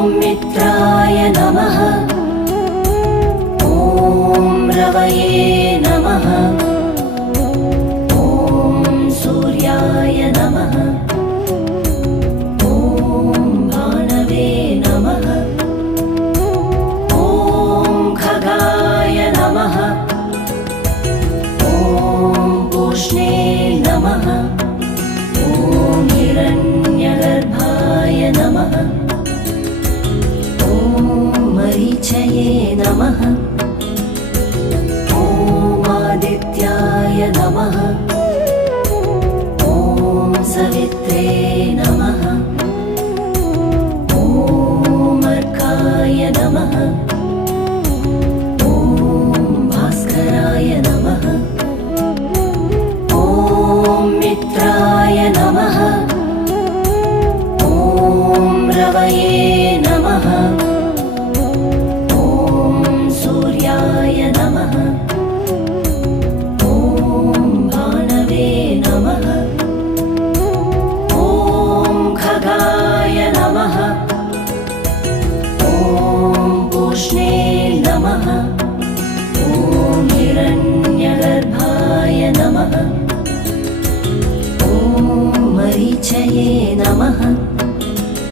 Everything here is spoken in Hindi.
मित्राय नमः। ॐ रवये नमः। ॐ सूर्याय नमः। ॐ भानवे नमः। ॐ खगाय नमः। ॐ पूष्णे नमः। ॐ हिरण्यगर्भाय नमः। मरीचये नमः। ॐ आदित्याय नमः। ॐ सवित्रे